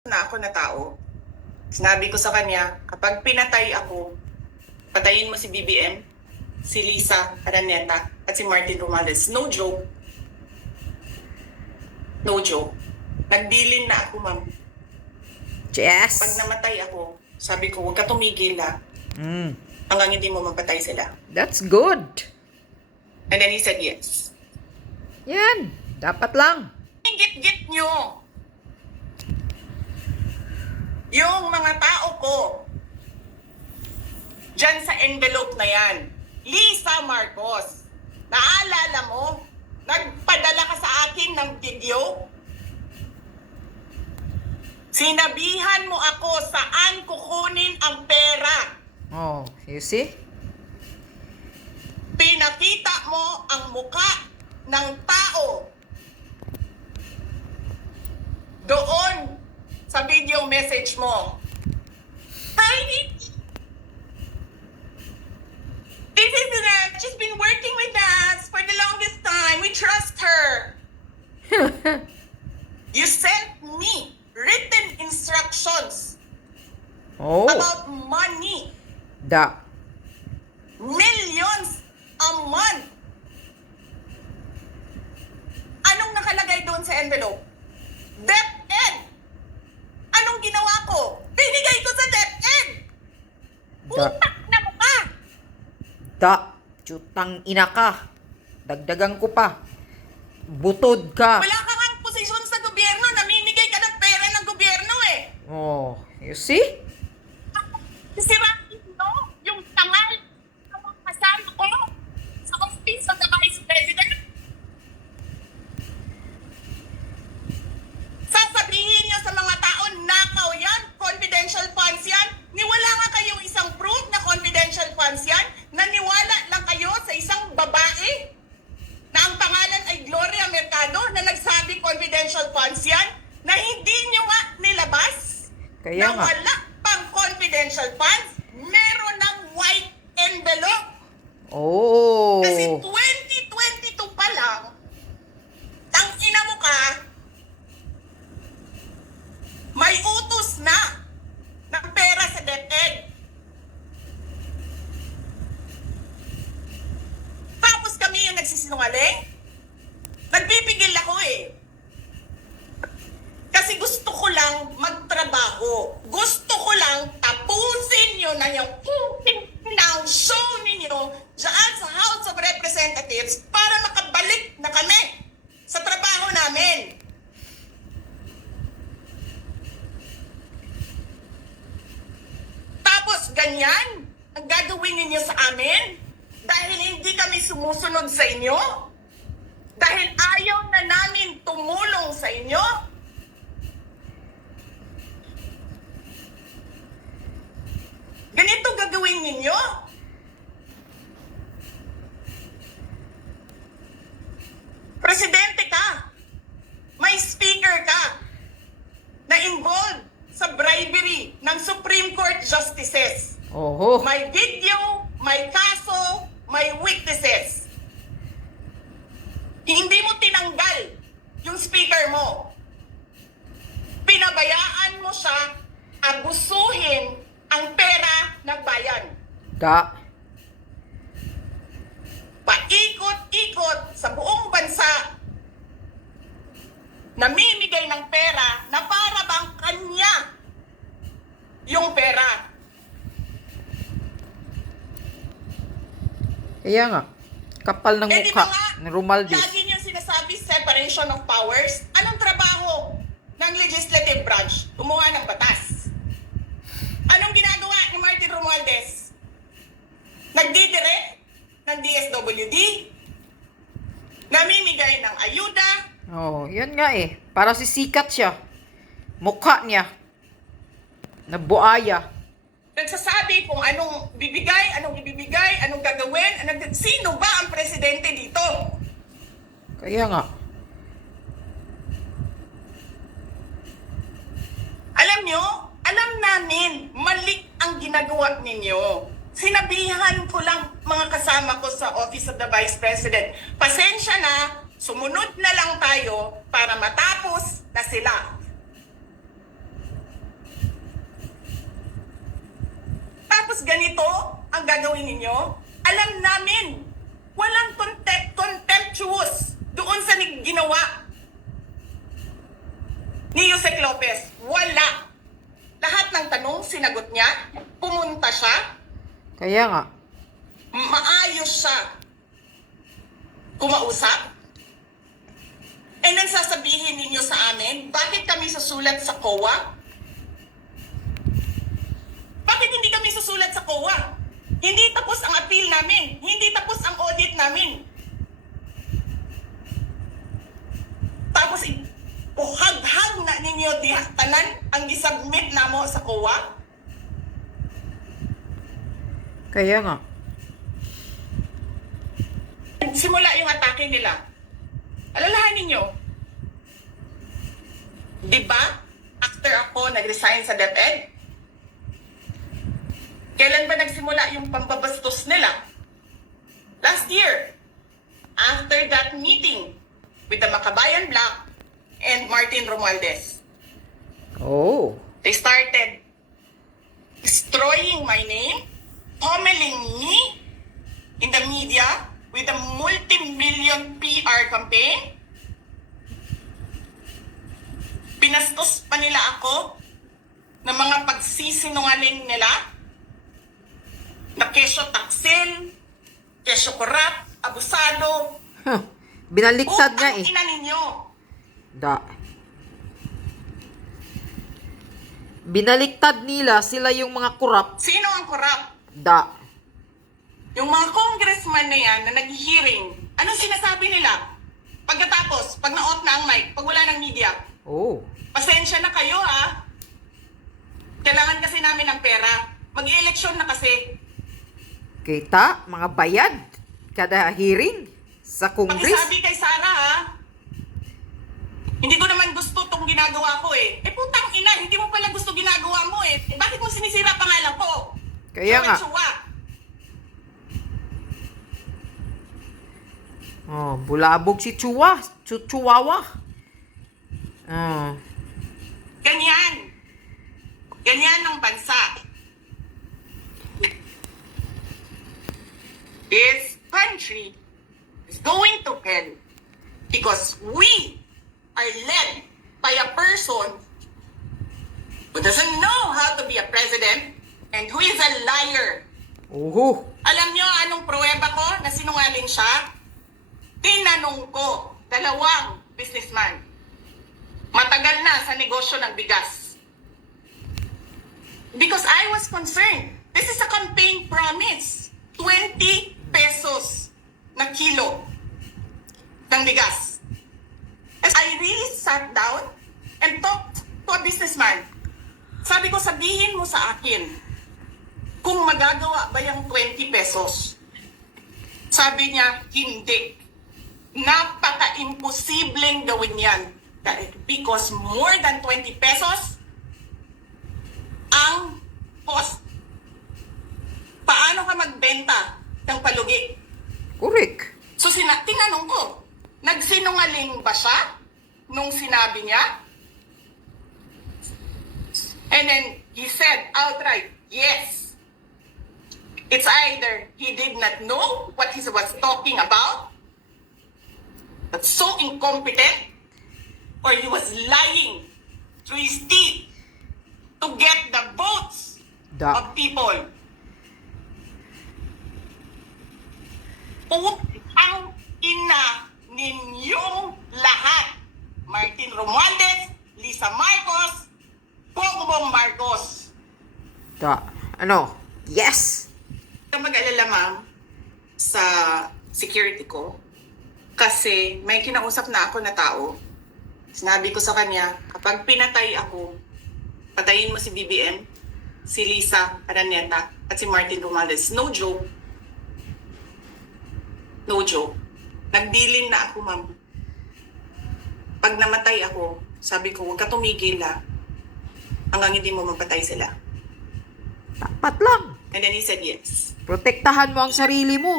na ako na tao. Sinabi ko sa kanya, kapag pinatay ako, patayin mo si BBM, si Lisa Araneta, at si Martin Romales. No joke. No joke. Nagbilin na ako, ma'am. Yes. Pag namatay ako, sabi ko, huwag ka tumigil ha. Mm. Hanggang hindi mo mapatay sila. That's good. And then he said yes. Yan. Dapat lang. Git-git nyo. Yung mga tao ko, dyan sa envelope na yan, Lisa Marcos, naalala mo, nagpadala ka sa akin ng video? Sinabihan mo ako saan kukunin ang pera. Oh, you see? Pinakita mo ang muka ng tao doon sa video message mo. Hi, this is she's been working with us for the longest time. We trust her. You sent me written instructions Oh, about money. da. Millions a month. Anong nakalagay doon sa envelope? DepEd. Anong ginawa ko? Binigay ko sa DepEd. Da. Utak na mo ka. Da. Chutang ina ka. Dagdagan ko pa. Butod ka. Wala ka ngang posisyon sa gobyerno. Namimigay ka ng pera ng gobyerno eh. Oh, you see? Sisirain mo yung tangal ng mga kasama ko sa office of the Vice President. Sasabihin niyo sa mga tao, nakaw yan, confidential funds yan. Niwala nga kayong isang proof na confidential funds yan. Naniwala lang kayo sa isang babae na ang pangalan ay Gloria Mercado na nagsabi confidential funds yan na hindi niyo nga nilabas. Kaya Na nga. wala pang confidential funds, meron ng white envelope. Oh. Kasi 2022 pa lang, ang ina mo ka, may utos na ng pera sa DepEd. Tapos kami yung nagsisinungaling? Nagpipigil ako eh. Kasi gusto ko lang magtrabaho. Gusto ko lang tapusin nyo na yung ng show ninyo dyan sa House of Representatives para makabalik na kami sa trabaho namin. Tapos ganyan ang gagawin ninyo sa amin dahil hindi kami sumusunod sa inyo? Dahil ayaw na namin tumulong sa inyo? Ganito gagawin ninyo? Presidente ka. May speaker ka na involved sa bribery ng Supreme Court justices. Oho. May video, may kaso, may witnesses. Hindi mo tinanggal yung speaker mo. Pinabayaan mo siya abusuhin ang pera ng bayan. Da. Paikot-ikot sa buong bansa, namimigay ng pera na para bang kanya yung pera. Kaya nga. Kapal ng Eh di mukha ba nga, ni Romualdez. lagi niyo sinasabi separation of powers. Anong trabaho ng legislative branch? Gumawa ng batas. Anong ginagawa ni Martin Romualdez? Nagdidirect ng DSWD? Namimigay ng ayuda? Oh, yun nga eh. Para sisikat siya. Mukha niya. Na buaya. Nagsasabi kung anong bibigay, anong ibibigay, anong gagawin, sino ba ang presidente dito? Kaya nga. Alam nyo, alam namin, mali ang ginagawa ninyo. Sinabihan ko lang mga kasama ko sa Office of the Vice President, pasensya na, so, Sumunod na lang tayo para matapos na sila. Tapos ganito ang gagawin ninyo? Alam namin, walang contemptuous doon sa ginawa ni Yusek Lopez. Wala. Lahat ng tanong, sinagot niya. Pumunta siya. Kaya nga. Maayos siya kumausap. And then sasabihin ninyo sa amin, bakit kami susulat sa COA? Bakit hindi kami susulat sa COA? Hindi tapos ang appeal namin. Hindi tapos ang audit namin. Tapos, hag-hag na ninyo tanan ang isubmit namo sa COA? Kaya nga. Simula yung atake nila. Alalahanin nyo. Di ba? After ako nag-resign sa DepEd, kailan ba nagsimula yung pambabastos nila? Last year. After that meeting with the Makabayan Black and Martin Romualdez. Oh. They started destroying my name, pummeling me in the media with a multi-million PR campaign. Pinastos pa nila ako ng mga pagsisinungaling nila na kesyo taksil, kesyo korap, abusado. Binaliktad nga eh. Ina ninyo. Da. Binaliktad nila sila yung mga kurap. Sino ang korap? Da. Yung mga congressman na yan na nag-hearing, anong sinasabi nila? Pagkatapos, pag na-off na ang mic, pag wala ng media, Oh. pasensya na kayo ha. Kailangan kasi namin ng pera. Mag-eleksyon na kasi. Kita, mga bayad. Kada hearing sa Congress. Pakisabi kay Sara ha. Hindi ko naman gusto tong ginagawa ko eh. Eh putang ina, hindi mo pala gusto ginagawa mo eh. Bakit mo sinisira pangalan ko? Kaya nga. Chua. Oh, bulabog si Chihuahua. Oh. Ganyan. Ganyan ang bansa. This country is going to hell because we are led by a person who doesn't know how to be a president and who is a liar. Oho. Alam nyo anong pruweba ko na sinungaling siya? Tinanong ko, 2 businessman. Matagal na sa negosyo ng bigas. Because I was concerned. This is a campaign promise. 20 pesos na kilo ng bigas. As I really sat down and talked to a businessman. Sabi ko, sabihin mo sa akin kung magagawa ba yung 20 pesos. Sabi niya, hindi. Napaka-imposibleng gawin yan. Because more than 20 pesos ang cost. Paano ka magbenta ng palugi? Correct. So tinanong ko, nagsinungaling ba siya nung sinabi niya? And then he said outright, yes. It's either he did not know what he was talking about, but so incompetent, or he was lying through his teeth to get the votes Da. of people. Putang ina ninyong lahat. Martin Romualdez, Lisa Marcos, Bongbong Marcos. Da. Ano? Yes. Huwag kang mag-alala, ma'am, sa security ko. Kasi may kinausap na ako na tao. Sinabi ko sa kanya, kapag pinatay ako, patayin mo si BBM, si Lisa Araneta, at si Martin Romualdez. No joke. No joke. Nagdilin na ako, ma'am. Pag namatay ako, sabi ko, huwag ka tumigil hanggang hindi mo mapatay sila. Dapat lang. And then he said yes. Protektahan mo ang sarili mo.